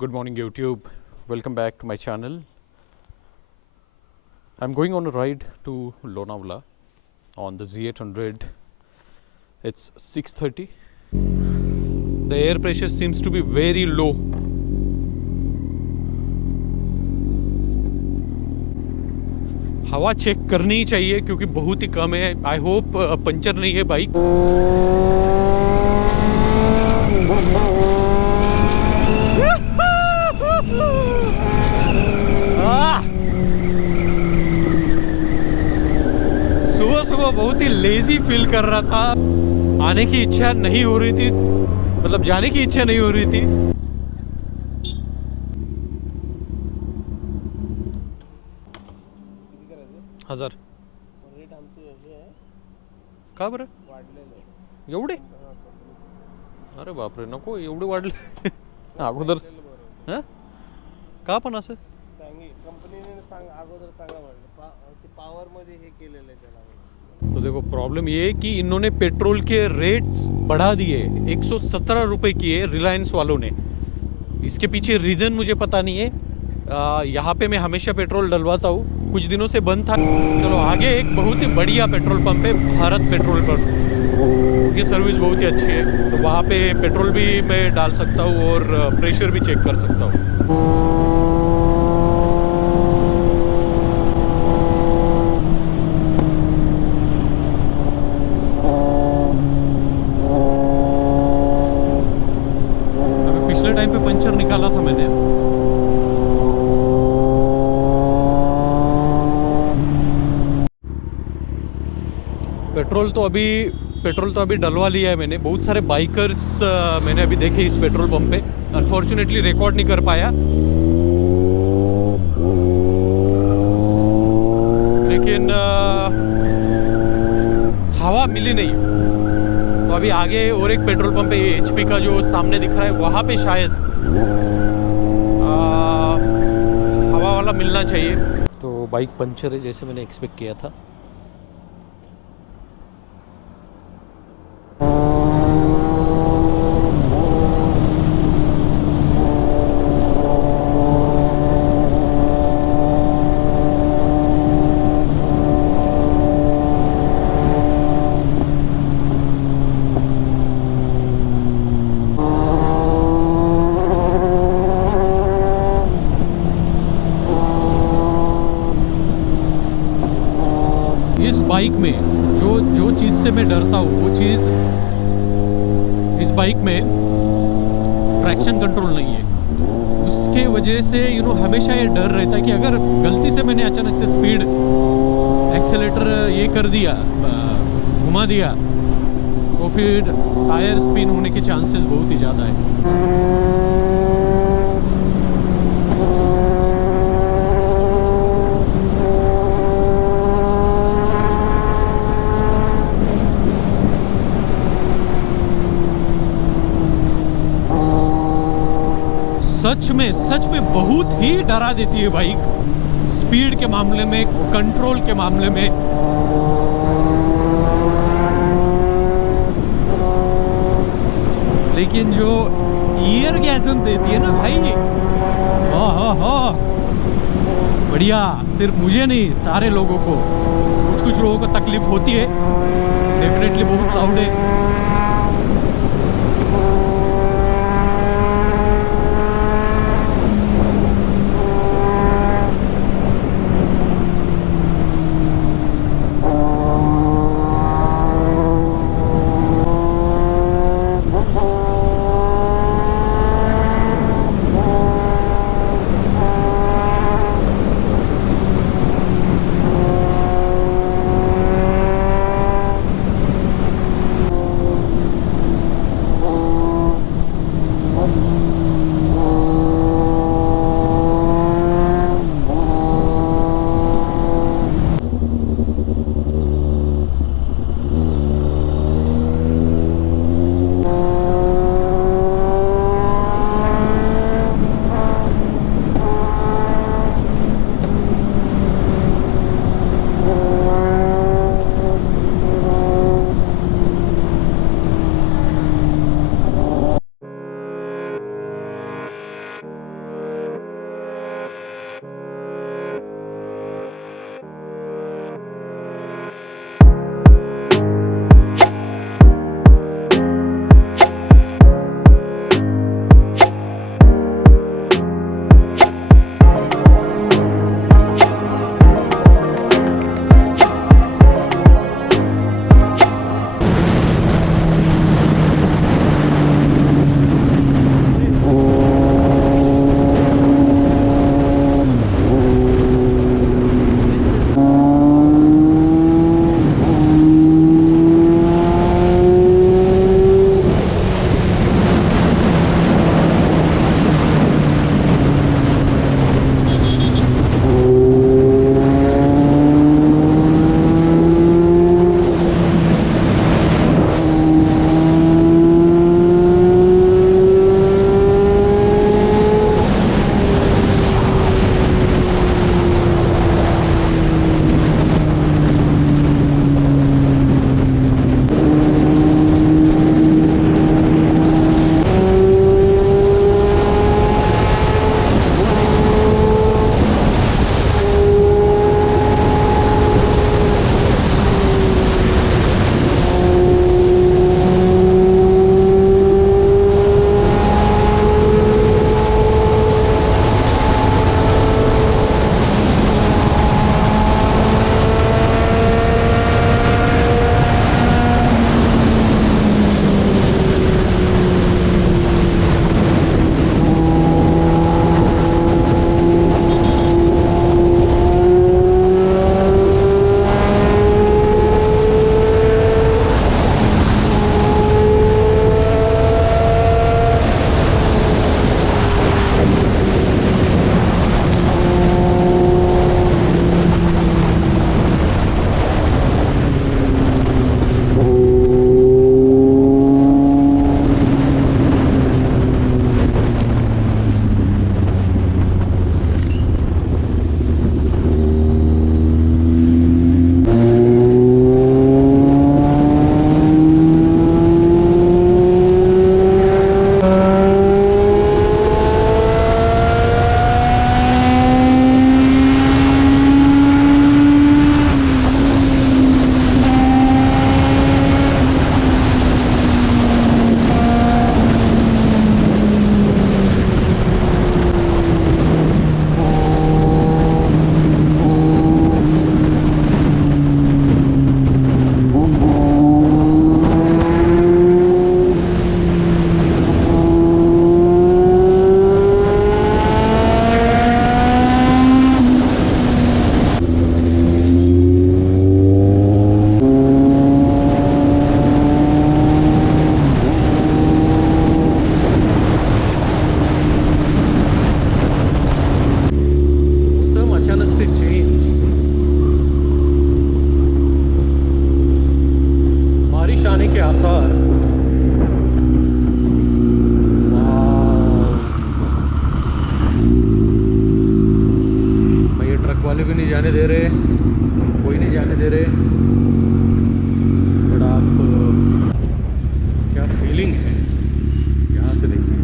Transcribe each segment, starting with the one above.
Good morning YouTube, welcome back to my channel. I'm going on a ride to Lonavala on the Z800. It's 6:30. The air pressure seems to be very low. हवा चेक करनी ही चाहिए क्योंकि बहुत ही कम है. I hope puncture नहीं है बाइक. सुबह सुबह बहुत ही लेजी फील कर रहा था. आने की इच्छा नहीं हो रही थी, मतलब जाने की इच्छा नहीं हो रही थी. हजार का बरं एवढे? अरे बापरे, नको एवढे वाढले. अगोदर का पण असं कंपनीने अगोदर सांगा म्हणलं पॉवर मध्ये हे केलेलं आहे त्याला. तो देखो प्रॉब्लम ये है कि इन्होंने पेट्रोल के रेट्स बढ़ा दिए. 117 रुपए किए रिलायंस वालों ने. इसके पीछे रीज़न मुझे पता नहीं है. यहाँ पे मैं हमेशा पेट्रोल डलवाता हूँ, कुछ दिनों से बंद था. चलो आगे एक बहुत ही बढ़िया पेट्रोल पंप है, भारत पेट्रोल पंप. की सर्विस बहुत ही अच्छी है, तो वहाँ पे पेट्रोल भी मैं डाल सकता हूँ और प्रेशर भी चेक कर सकता हूँ. अभी पिछले टाइम पे पंचर निकाला था मैंने. पेट्रोल तो अभी डलवा लिया है मैंने. बहुत सारे बाइकर्स मैंने अभी देखे इस पेट्रोल पंप पे. अनफॉर्चुनेटली रिकॉर्ड नहीं कर पाया, लेकिन हवा मिली नहीं. तो अभी आगे और एक पेट्रोल पंप है, एचपी का जो सामने दिख रहा है, वहाँ पे शायद हवा वाला मिलना चाहिए. तो बाइक पंचर है जैसे मैंने एक्सपेक्ट किया था. इस बाइक में जो चीज़ से मैं डरता हूँ, वो चीज़ इस बाइक में ट्रैक्शन कंट्रोल नहीं है. उसके वजह से हमेशा ये डर रहता है कि अगर गलती से मैंने अचानक से स्पीड एक्सेलेटर ये कर दिया, घुमा दिया, तो फिर टायर स्पिन होने के चांसेस बहुत ही ज़्यादा है. सच में बहुत ही डरा देती है बाइक, स्पीड के मामले में, कंट्रोल के मामले में. लेकिन जो ईयर गैजन देती है ना भाई, बढ़िया. सिर्फ मुझे नहीं, सारे लोगों को, कुछ लोगों को तकलीफ होती है. डेफिनेटली बहुत लाउड है. वाले भी नहीं जाने दे रहे, कोई नहीं जाने दे रहे। बट आप क्या फीलिंग है यहाँ से देखिए।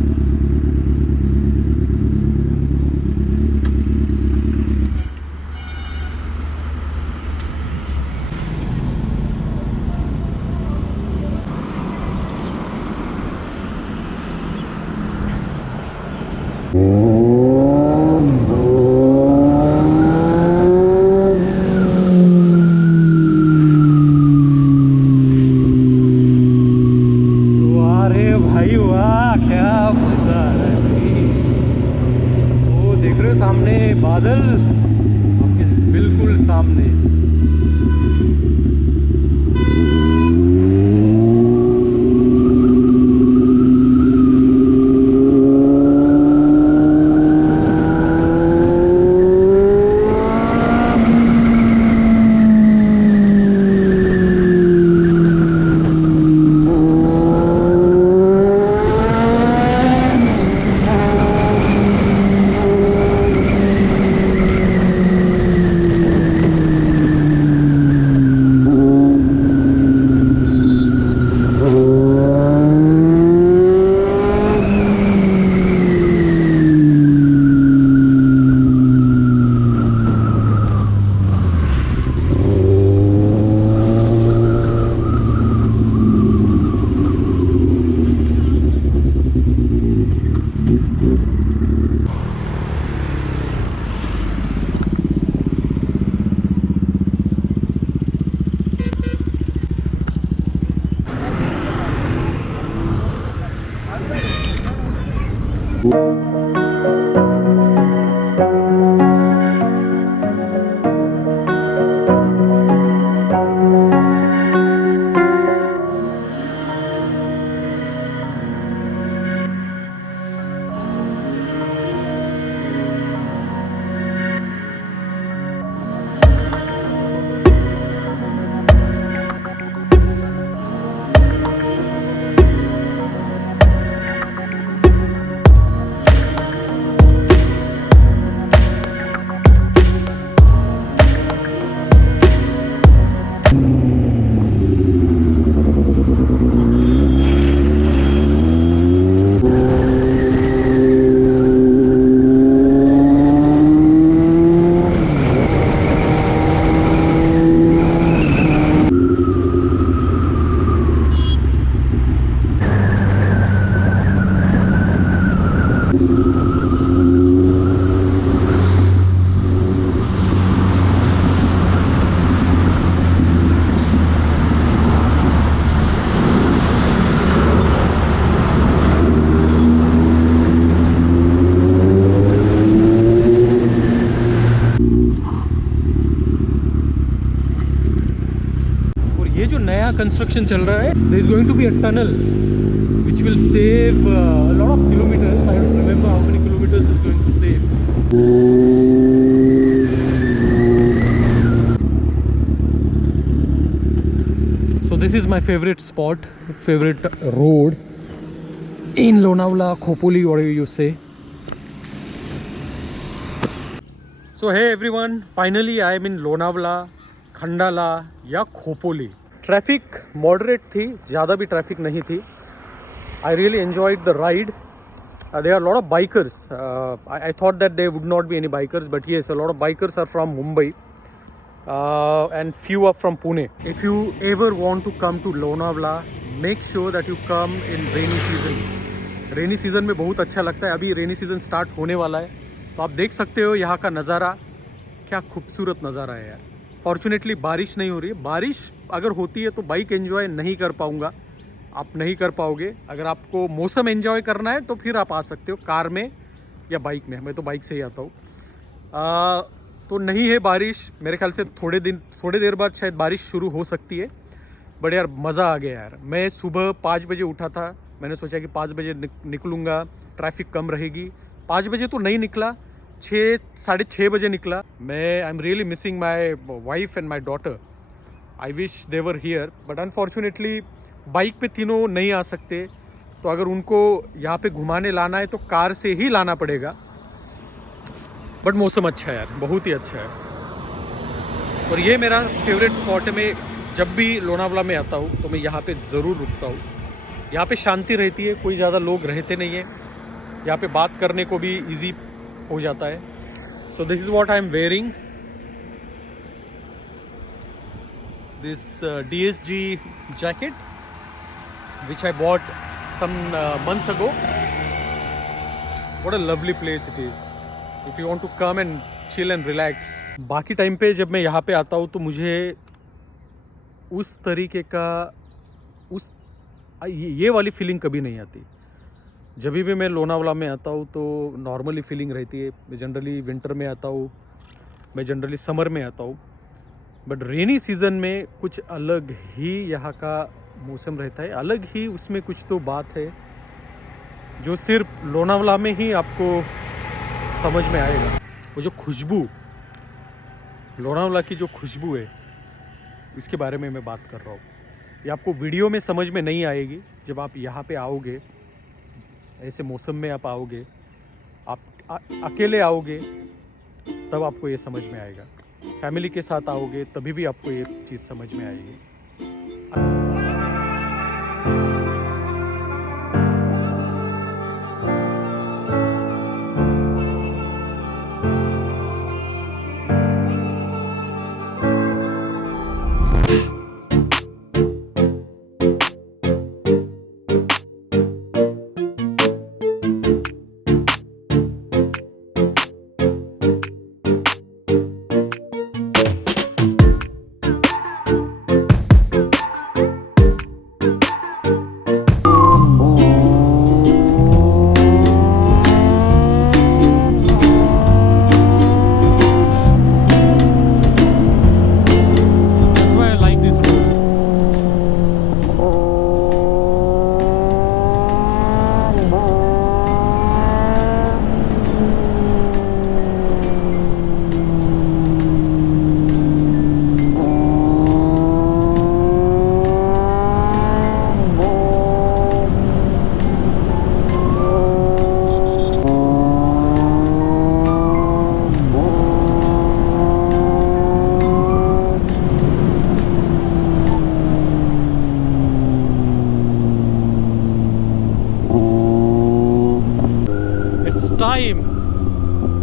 सामने बादल आपके बिल्कुल सामने। ये जो नया कंस्ट्रक्शन चल रहा है, there is going to be a tunnel which will save a lot of kilometers. I don't remember how many kilometers it's going to save. So this is my favorite spot, favorite road in Lonavala, Khopoli, whatever you say. So hey everyone, finally I am in Lonavala, Khandala या Khopoli. Traffic moderate थी, ज़्यादा भी traffic नहीं थी। I really enjoyed the ride. There are lot of bikers. I thought that there would not be any bikers, but yes, a lot of bikers are from Mumbai and few are from Pune. If you ever want to come to Lonavala, make sure that you come in rainy season. Rainy season में बहुत अच्छा लगता है। अभी rainy season start होने वाला है, तो आप देख सकते हो यहाँ का नज़ारा, क्या खूबसूरत नज़ारा है यार। फॉर्चुनेटली बारिश नहीं हो रही है। बारिश अगर होती है तो बाइक एंजॉय नहीं कर पाऊँगा, आप नहीं कर पाओगे। अगर आपको मौसम एंजॉय करना है तो फिर आप आ सकते हो कार में या बाइक में। मैं तो बाइक से ही आता हूँ। तो नहीं है बारिश, मेरे ख्याल से थोड़े देर बाद शायद बारिश शुरू हो सकती है। बट यार मज़ा आ गया यार। मैं सुबह 5 बजे उठा था, मैंने सोचा कि 5 बजे निकलूँगा, ट्रैफिक कम रहेगी। 5 बजे तो नहीं निकला, 6-6:30 बजे निकला। मैं I am really missing my wife and my daughter. I wish they were here, but unfortunately bike पे तीनों नहीं आ सकते। तो अगर उनको यहाँ पे घुमाने लाना है तो कार से ही लाना पड़ेगा। बट मौसम अच्छा है यार, बहुत ही अच्छा है। और ये मेरा फेवरेट स्पॉट है। मैं जब भी लोनावला में आता हूँ तो मैं यहाँ पे ज़रूर रुकता हूँ। यहाँ पे शांति रहती है, कोई ज़्यादा लोग रहते नहीं है, यहाँ पे बात करने को भी इजी हो जाता है। So this is what I am wearing, this DSG jacket which I bought some months ago. What a lovely place it is if you want to come and chill and relax. बाकी टाइम पे जब मैं यहाँ पे आता हूँ तो मुझे उस तरीके का ये वाली फीलिंग कभी नहीं आती। जब भी मैं लोनावला में आता हूँ तो नॉर्मली फीलिंग रहती है। मैं जनरली विंटर में आता हूँ, मैं जनरली समर में आता हूँ, बट रेनी सीज़न में कुछ अलग ही यहाँ का मौसम रहता है। अलग ही उसमें कुछ तो बात है जो सिर्फ लोनावला में ही आपको समझ में आएगा। वो जो खुशबू, लोनावला की जो खुशबू है, इसके बारे में मैं बात कर रहा हूँ। ये आपको वीडियो में समझ में नहीं आएगी। जब आप यहाँ पे आओगे, ऐसे मौसम में आप आओगे, आप अकेले आओगे, तब आपको ये समझ में आएगा। फैमिली के साथ आओगे तभी भी आपको ये चीज़ समझ में आएगी।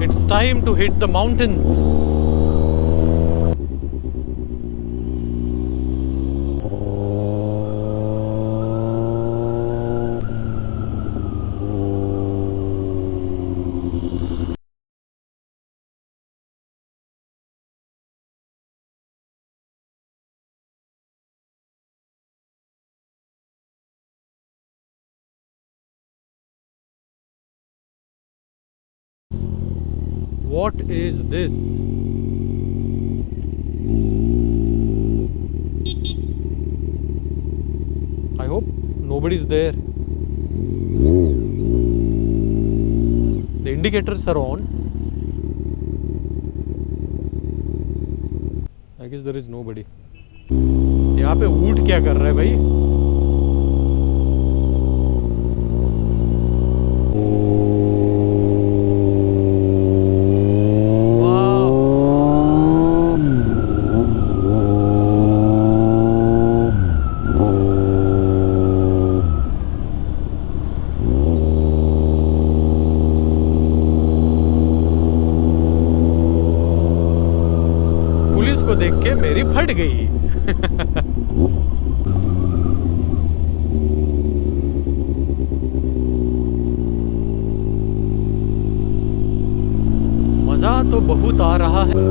It's time to hit the mountains. What is this? I hope nobody's there. The indicators are on. I guess there is nobody. यहाँ पे ऊंट क्या कर रहा है भाई? को देख के मेरी फट गई। मजा तो बहुत आ रहा है।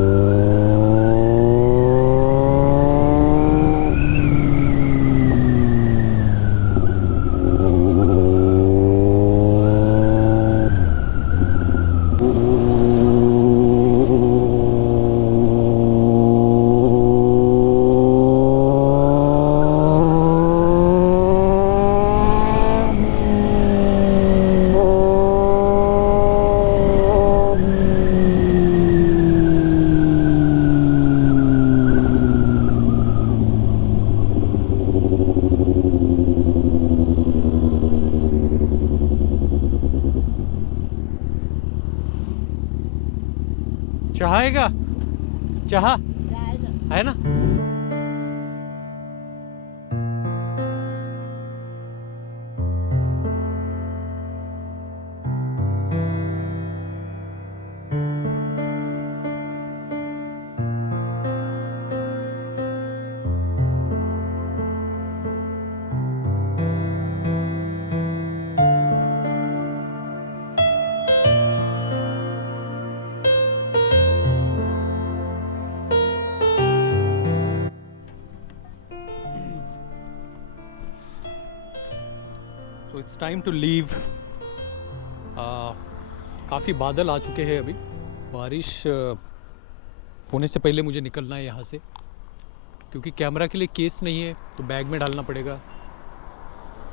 चाहेगा चाह है ना? So it's time to leave. काफ़ी बादल आ चुके हैं अभी. बारिश होने से पहले मुझे निकलना है यहाँ से, क्योंकि कैमरा के लिए केस नहीं है तो बैग में डालना पड़ेगा.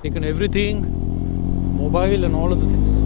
Taken everything, mobile and all of the things.